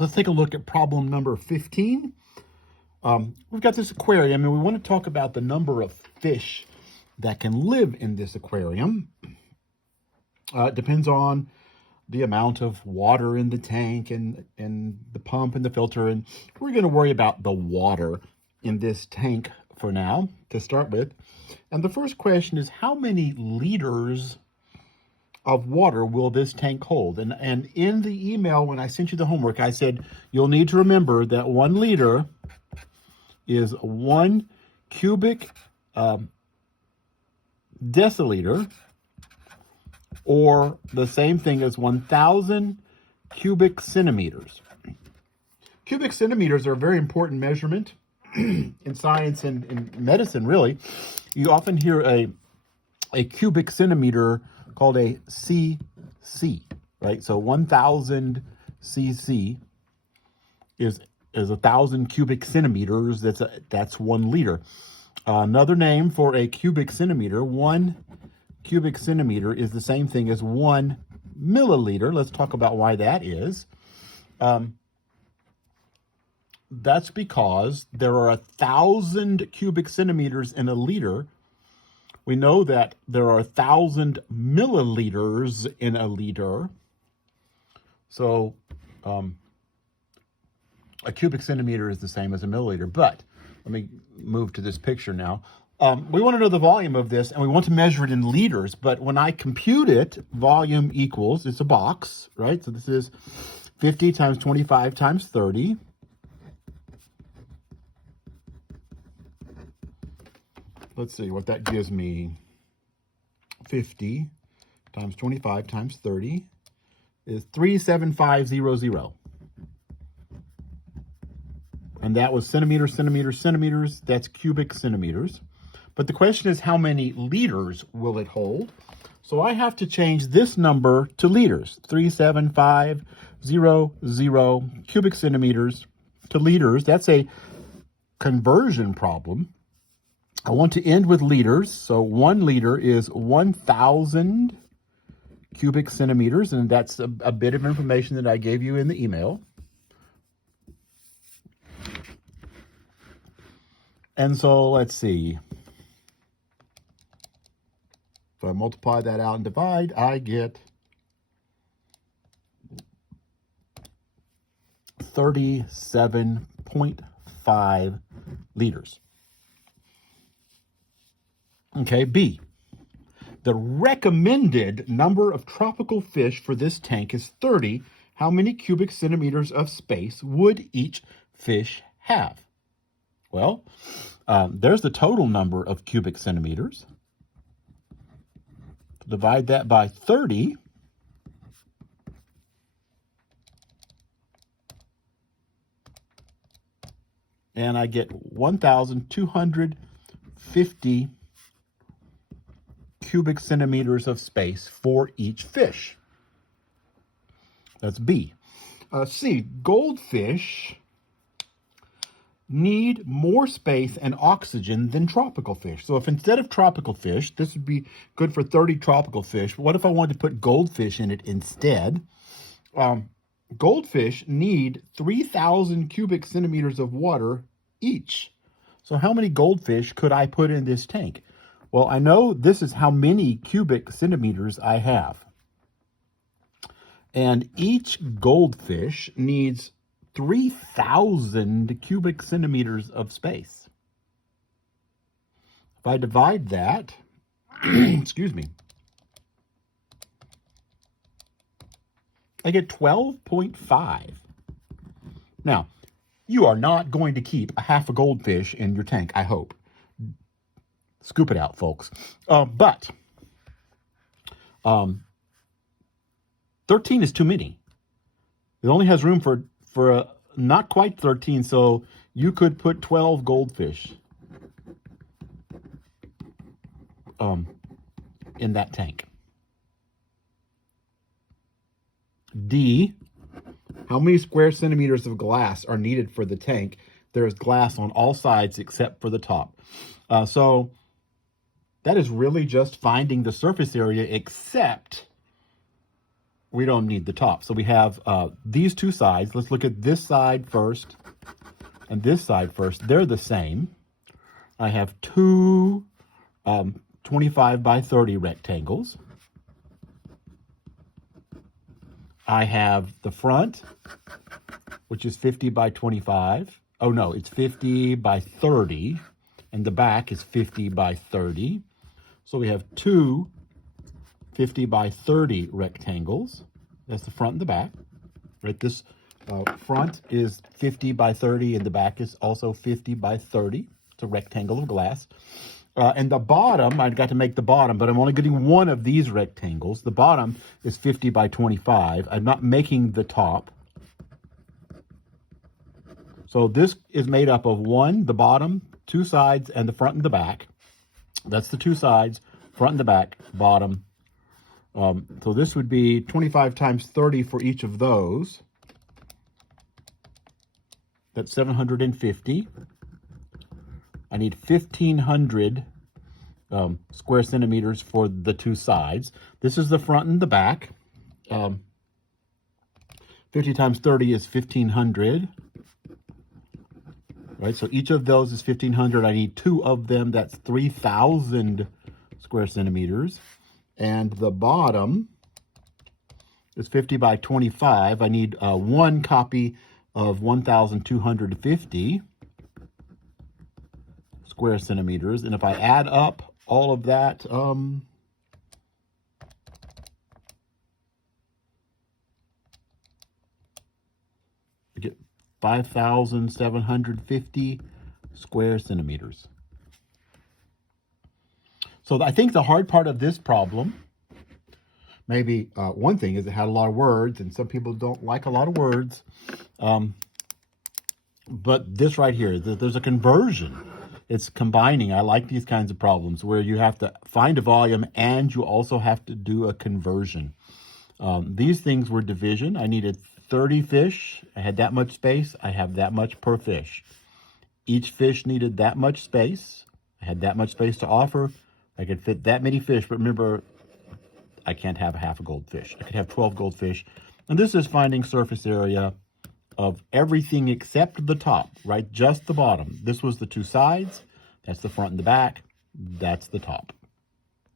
Let's take a look at problem number 15. We've got this aquarium, and we want to talk about the number of fish that can live in this aquarium. It depends on the amount of water in the tank and the pump and the filter, and we're going to worry about the water in this tank for now to start with. And the first question is, how many liters of water will this tank hold? And in the email, when I sent you the homework, I said you'll need to remember that 1 liter is 1 cubic deciliter, or the same thing as 1,000 cubic centimeters. Cubic centimeters are a very important measurement in science and in medicine, really. You often hear a cubic centimeter called a cc, right? So 1,000 cc is 1,000 cubic centimeters. That's 1 liter. Another name for a cubic centimeter, 1 cubic centimeter, is the same thing as 1 milliliter. Let's talk about why that is. That's because there are 1,000 cubic centimeters in a liter. We know that there are 1,000 milliliters in a liter. So a cubic centimeter is the same as a milliliter. But let me move to this picture now. We want to know the volume of this, and we want to measure it in liters. But when I compute it, volume equals, it's a box, right? So this is 50 times 25 times 30. Let's see what that gives me. 50 times 25 times 30 is 37500. And that was centimeters, centimeters, centimeters. That's cubic centimeters. But the question is, how many liters will it hold? So I have to change this number to liters. 37500 cubic centimeters to liters. That's a conversion problem. I want to end with liters. So 1 liter is 1,000 cubic centimeters. And that's a bit of information that I gave you in the email. And so let's see. If I multiply that out and divide, I get 37.5 liters. Okay, B. The recommended number of tropical fish for this tank is 30. How many cubic centimeters of space would each fish have? Well, there's the total number of cubic centimeters. Divide that by 30. And I get 1,250 cubic centimeters of space for each fish. That's B. C, goldfish need more space and oxygen than tropical fish. So if instead of tropical fish, this would be good for 30 tropical fish. What if I wanted to put goldfish in it instead? Goldfish need 3,000 cubic centimeters of water each. So how many goldfish could I put in this tank? Well, I know this is how many cubic centimeters I have. And each goldfish needs 3,000 cubic centimeters of space. If I divide that, excuse me, I get 12.5. Now, you are not going to keep a half a goldfish in your tank, I hope. Scoop it out, folks. But 13 is too many. It only has room for not quite 13, so you could put 12 goldfish in that tank. D, how many square centimeters of glass are needed for the tank? There is glass on all sides except for the top. So that is really just finding the surface area, except we don't need the top. So we have these two sides. Let's look at this side first and this side first. They're the same. I have two 25 by 30 rectangles. I have the front, which is 50 by 25. Oh no, it's 50 by 30. And the back is 50 by 30. So we have two 50 by 30 rectangles. That's the front and the back. Right, this front is 50 by 30 and the back is also 50 by 30. It's a rectangle of glass. And the bottom, I got to make the bottom, but I'm only getting one of these rectangles. The bottom is 50 by 25. I'm not making the top. So this is made up of one, the bottom, two sides, and the front and the back. That's the two sides, front and the back, bottom. So this would be 25 times 30 for each of those. That's 750. I need 1,500 square centimeters for the two sides. This is the front and the back. 50 times 30 is 1,500. Right, so each of those is 1,500. I need two of them. That's 3,000 square centimeters. And the bottom is 50 by 25. I need one copy of 1,250 square centimeters. And if I add up all of that, I get 5,750 square centimeters. So I think the hard part of this problem, maybe one thing is it had a lot of words, and some people don't like a lot of words. But this right here, there's a conversion. It's combining. I like these kinds of problems where you have to find a volume and you also have to do a conversion. These things were division. I needed 30 fish. I had that much space. I have that much per fish. Each fish needed that much space. I had that much space to offer. I could fit that many fish, but remember, I can't have a half a goldfish. I could have 12 goldfish. And this is finding surface area of everything except the top, right? Just the bottom. This was the two sides. That's the front and the back. That's the top.